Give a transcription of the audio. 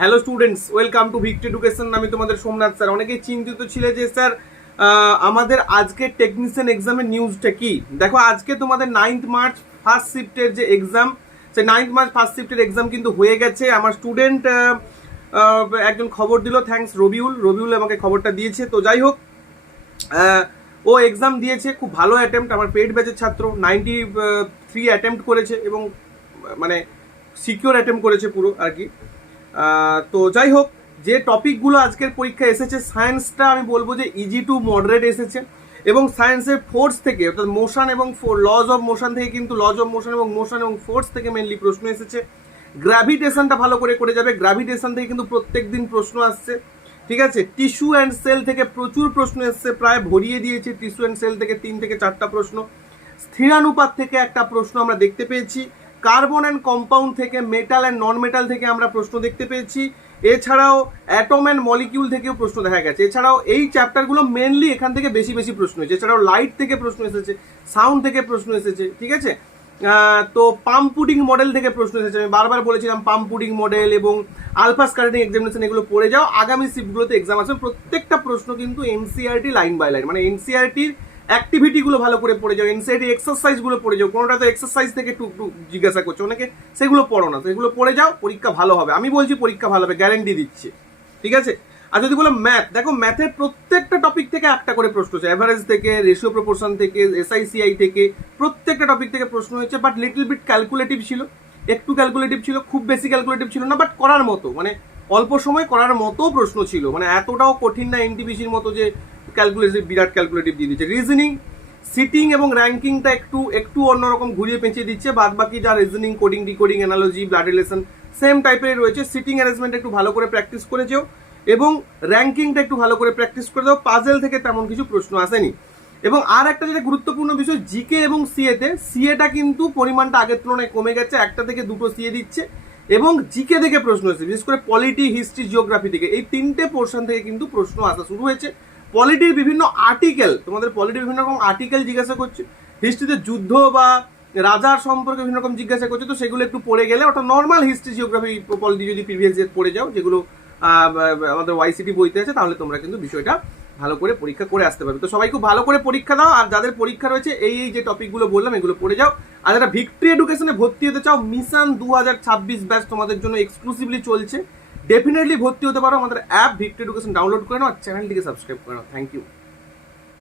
Hello students, welcome to Vict education. আমি তোমাদের Somnath sir. অনেকেই চিন্তিত ছিলে যে স্যার আমাদের আজকে টেকনিশিয়ান এক্সামের নিউজটা কি। দেখো, আজকে তোমাদের 9th মার্চ ফার্স্ট শিফটের যে এক্সাম, সেই 9th মার্চ ফার্স্ট শিফটের এক্সাম কিন্তু হয়ে গেছে। আমার স্টুডেন্ট একজন খবর দিল, থ্যাঙ্কস রবিউল আমাকে খবরটা দিয়েছে। তো যাই হোক, ও এক্সাম দিয়েছে, খুব ভালো অ্যাটেম্প্ট। আমার পেড ব্যাচের ছাত্র 93 অ্যাটেম্প্ট করেছে এবং মানে সিকিউর অ্যাটেম্প্ট করেছে পুরো আর কি। তো যাই হোক, যে টপিকগুলো আজকের পরীক্ষা এসেছে, সায়েন্সটা আমি বলবো যে ইজি টু মডারেট এসেছে এবং সায়েন্সের ফোর্স থেকে অর্থাৎ মোশন এবং লজ অফ মোশন থেকে কিন্তু লজ অফ মোশন এবং ফোর্স থেকে মেনলি প্রশ্ন এসেছে। গ্র্যাভিটেশনটা ভালো করে যাবে, গ্র্যাভিটেশন থেকে কিন্তু প্রত্যেক দিন প্রশ্ন আসছে, ঠিক আছে। টিস্যু অ্যান্ড সেল থেকে প্রচুর প্রশ্ন এসছে, প্রায় ভরিয়ে দিয়েছে টিস্যু অ্যান্ড সেল থেকে 3 থেকে 4টা প্রশ্ন। স্থিরানুপাত থেকে একটা প্রশ্ন আমরা দেখতে পেয়েছি। কার্বন অ্যান্ড কম্পাউন্ড থেকে, মেটাল অ্যান্ড নন মেটাল থেকে আমরা প্রশ্ন দেখতে পেয়েছি। এছাড়াও অ্যাটম অ্যান্ড মলিকিউল থেকেও প্রশ্ন দেখা গেছে। এছাড়াও এই চ্যাপ্টারগুলো মেনলি এখান থেকে বেশি প্রশ্ন হয়েছে। এছাড়াও লাইট থেকে প্রশ্ন এসেছে, সাউন্ড থেকে প্রশ্ন এসেছে, ঠিক আছে। তো পাম্প পুডিং মডেল থেকে প্রশ্ন এসেছে। আমি বারবার বলেছিলাম পাম্প পুডিং মডেল এবং আলফা স্ক্যাটারিং এক্সামিনেশন এগুলো পড়ে যাও, আগামী শিফটগুলোতে এক্সাম আসবে। প্রত্যেকটা প্রশ্ন কিন্তু এনসিইআরটি লাইন বাই লাইন, মানে এনসিইআরটির অ্যাক্টিভিটিগুলো ভালো করে পড়ে যাও, এনসিইআরটি এক্সারসাইজগুলো পড়ে যাও। কোনোটা তো এক্সারসাইজ থেকে একটু জিজ্ঞাসা করছে অনেকে, সেগুলো পড়ো না, সেগুলো পড়ে যাও, পরীক্ষা ভালো হবে। আমি বলছি পরীক্ষা ভালো হবে, গ্যারেন্টি দিচ্ছি, ঠিক আছে। আর যদি বলো ম্যাথ, দেখো ম্যাথের প্রত্যেকটা টপিক থেকে একটা করে প্রশ্ন হচ্ছে, অ্যাভারেজ থেকে, রেশিও প্রপোর্শন থেকে, এসআইসিআই থেকে, প্রত্যেকটা টপিক থেকে প্রশ্ন হয়েছে। বাট লিটল বিট ক্যালকুলেটিভ ছিল, একটু ক্যালকুলেটিভ ছিল, খুব বেশি ক্যালকুলেটিভ ছিল না, বাট করার মতো, মানে অল্প সময় করার মতো প্রশ্ন ছিল, মানে এতটাও কঠিন না এনটিপিসির মতো যে ক্যালকুলেটিভ বিরাট ক্যালকুলেটিভ দিয়ে দিচ্ছে। রিজনিং, সিটিং এবং র্যাঙ্কিংটা একটু অন্যরকম ঘুরিয়ে পেঁচিয়ে দিচ্ছে। বাদ বাকি যা reasoning, coding, decoding, analogy, blood relation same টাইপের রয়েছে। সিটিং অ্যারেঞ্জমেন্ট একটু ভালো করে প্র্যাকটিস করেছেও এবং র্যাঙ্কিংটা একটু ভালো করে প্র্যাকটিস করে দাও। পাজেল থেকে তেমন কিছু প্রশ্ন আসেনি। এবং আর একটা যেটা গুরুত্বপূর্ণ বিষয়, জিকে এবং সিএতে, সিএটা কিন্তু পরিমাণটা আগের তুলনায় কমে গেছে, 1টা থেকে 2টো সিএ দিচ্ছে এবং জিকে থেকে প্রশ্ন এসেছে, বিশেষ করে পলিটি, হিস্ট্রি, জিওগ্রাফি থেকে। এই 3টে পোর্শন থেকে কিন্তু প্রশ্ন আসা শুরু হয়েছে। পলিটির বিভিন্ন আর্টিকেল, তোমাদের পলিটির বিভিন্ন রকম আর্টিকেল জিজ্ঞাসা করছে, হিস্ট্রিতে যুদ্ধ বা রাজার সম্পর্কে বিভিন্ন রকম জিজ্ঞাসা করছে। তো সেগুলো একটু পড়ে গেলে, ওটা নর্মাল হিস্ট্রি, জিওগ্রাফি, পলিটি যদি প্রিভিয়াস ইয়ার পড়ে যাও, যেগুলো আমাদের ওয়াইসিটি বইতে আছে, তাহলে তোমরা কিন্তু বিষয়টা ভালো করে পরীক্ষা করে আসতে পারবে। তো সবাই খুব ভালো করে পরীক্ষা দাও, আর যাদের পরীক্ষা রয়েছে এই যে টপিকগুলো বললাম এগুলো পড়ে যাও। আর যারা ভিক্টরি এডুকেশনে ভর্তি হতে চাও, মিশন 2026 ব্যাচ তোমাদের জন্য এক্সক্লুসিভলি চলছে। ডেফিনেটলি ভর্তি হতে পারো। আমাদের অ্যাপ ভিক্টরি এডুকেশন ডাউনলোড করে নাও আর চ্যানেলটিকে সাবস্ক্রাইব করে নাও। Thank you.